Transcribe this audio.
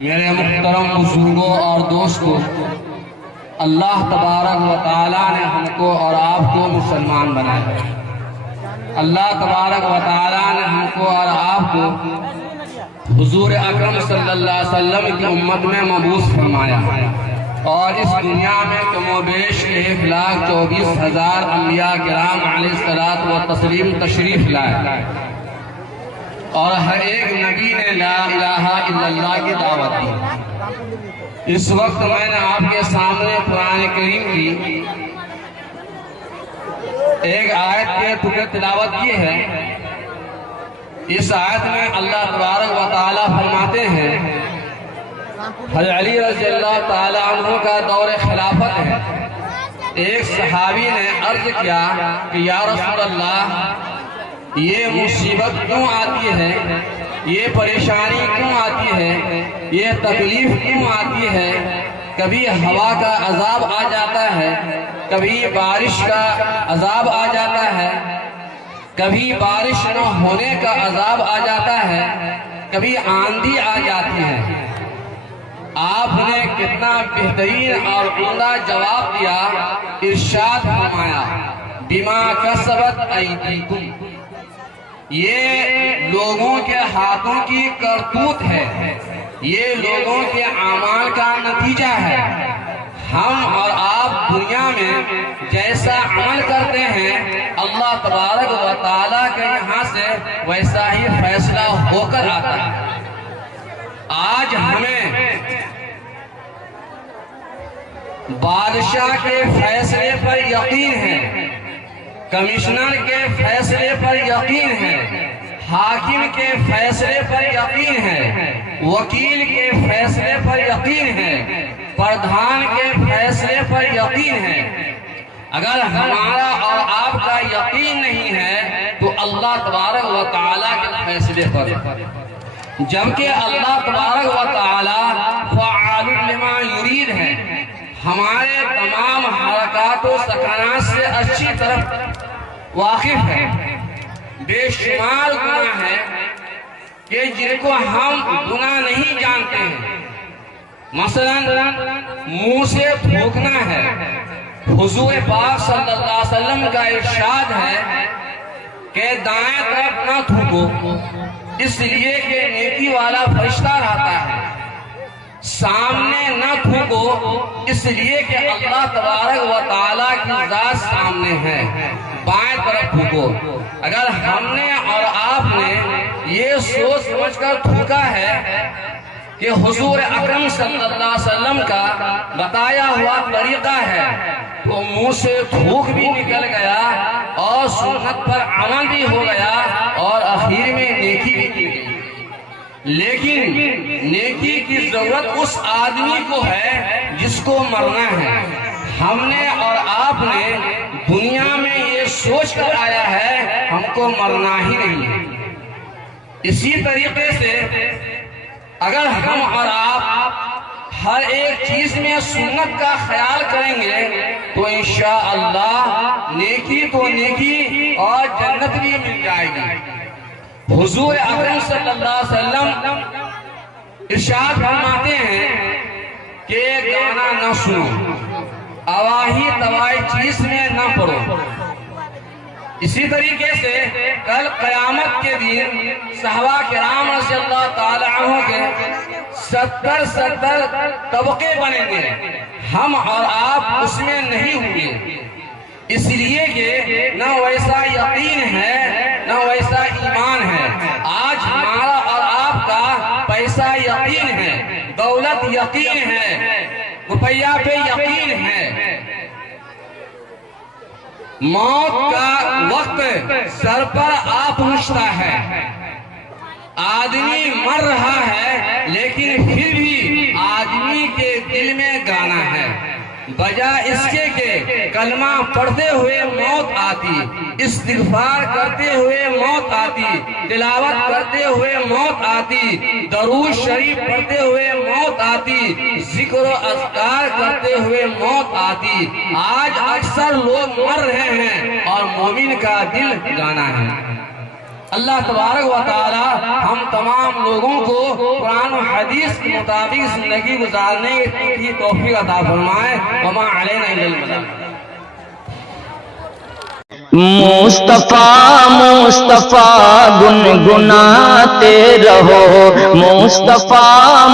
میرے محترم بزرگوں اور دوستوں، اللہ تبارک و تعالیٰ نے ہم کو اور آپ کو مسلمان بنایا ہے۔ اللہ تبارک و تعالیٰ نے ہم کو اور آپ کو حضور اکرم صلی اللہ علیہ وسلم کی امت میں مبعوث فرمایا ہے اور اس دنیا میں کم و بیش 1,24,000 انبیاء کرام علیہ الصلوۃ والتسلیم تشریف لائے اور ہر ایک نبی نے لا الہ الا اللہ کی دعوت دی۔ اس وقت میں نے آپ کے سامنے قرآن کریم کی ایک آیت کے ٹکڑے تلاوت کیے ہیں۔ اس آیت میں اللہ تبارک و تعالیٰ فرماتے ہیں، حضرت علی رضی اللہ تعالیٰ عنہ کا دور خلافت ہے۔ ایک صحابی نے عرض کیا کہ یا رسول اللہ، یہ مصیبت کیوں آتی ہے، یہ پریشانی کیوں آتی ہے، یہ تکلیف کیوں آتی ہے؟ کبھی ہوا کا عذاب آ جاتا ہے، کبھی بارش کا عذاب آ جاتا ہے، کبھی بارش نہ ہونے کا عذاب آ جاتا ہے، کبھی آندھی آ جاتی ہے۔ آپ نے کتنا بہترین اور عمدہ جواب دیا، ارشاد فرمایا بما کسبت ایدیکم، یہ لوگوں کے ہاتھوں کی کرتوت ہے، یہ لوگوں کے اعمال کا نتیجہ ہے۔ ہم اور آپ دنیا میں جیسا عمل کرتے ہیں، اللہ تبارک و تعالیٰ کے یہاں سے ویسا ہی فیصلہ ہو کر آتا ہے۔ آج ہمیں بادشاہ کے فیصلے پر یقین ہے، کمشنر کے فیصلے پر یقین ہے، حاکم کے فیصلے پر یقین ہے، وکیل کے فیصلے پر یقین ہے، پردھان کے فیصلے پر یقین ہے۔ اگر ہمارا اور آپ کا یقین نہیں ہے تو اللہ تبارک و تعالیٰ کے فیصلے پر، جبکہ اللہ تبارک و تعالیٰ فعال لما یرید ہے، ہمارے تمام حرکات و سکنات سے اچھی طرح واقف ہے۔ بے شمار گناہ ہے کہ جن کو ہم گناہ نہیں جانتے ہیں، مثلا منہ سے تھوکنا ہے۔ حضور پاک صلی اللہ علیہ وسلم کا ارشاد ہے کہ دائیں طرف نہ تھوکو، اس لیے کہ نیکی والا فرشتہ رہتا ہے۔ سامنے نہ تھوکو، اس لیے کہ اللہ تبارک و تعالیٰ کی ذات سامنے ہے۔ بائیں طرف تھوکو۔ اگر ہم نے اور آپ نے یہ سوچ سمجھ کر تھوکا ہے کہ حضور اکرم صلی اللہ علیہ وسلم کا بتایا ہوا طریقہ ہے، تو منہ سے تھوک بھی نکل گیا اور سنت پر عمل بھی ہو گیا اور آخر میں نیکی بھی کی گئی۔ لیکن نیکی کی ضرورت اس آدمی کو ہے جس کو مرنا ہے۔ ہم نے اور آپ نے دنیا میں یہ سوچ کر آیا ہے ہم کو مرنا ہی نہیں ہے۔ اسی طریقے سے اگر ہم اور آپ ہر ایک چیز میں سنت کا خیال کریں گے تو انشاءاللہ نیکی تو نیکی اور جنت بھی مل جائے گی۔ حضور اکرم صلی اللہ علیہ وسلم ارشاد فرماتے ہیں کہ گانا نہ سنو، اواہی تواہی چیز میں نہ پڑو۔ اسی طریقے سے کل قیامت کے دن صحابہ کرام رضی اللہ تعالی عنہ کے 70 طبقے بنیں گے، ہم اور آپ اس میں نہیں ہوں گے، اس لیے کہ نہ ویسا یقین ہے نہ ویسا ایمان ہے۔ آج ہمارا اور آپ کا پیسہ یقین ہے، دولت یقین ہے، روپیہ پہ یقین ہے، موت کا وقت سر پر آ پہنچتا ہے، آدمی مر رہا ہے لیکن پھر بھی آدمی کے دل میں گانا ہے، بجائے اس کے کہ کلمہ پڑھتے ہوئے موت آتی، استغفار کرتے ہوئے موت آتی، تلاوت کرتے ہوئے موت آتی، درود شریف پڑھتے ہوئے موت آتی، ذکر و اذکار کرتے ہوئے موت آتی۔ آج اکثر لوگ مر رہے ہیں اور مومن کا دل گانا ہے۔ اللہ تبارک و تعالی ہم تمام لوگوں کو قرآن و حدیث کے مطابق زندگی گزارنے کی توفیق عطا فرمائے. وما علینا الا البلاغ. مصطفیٰ مصطفیٰ گنگناتے رہو، مصطفیٰ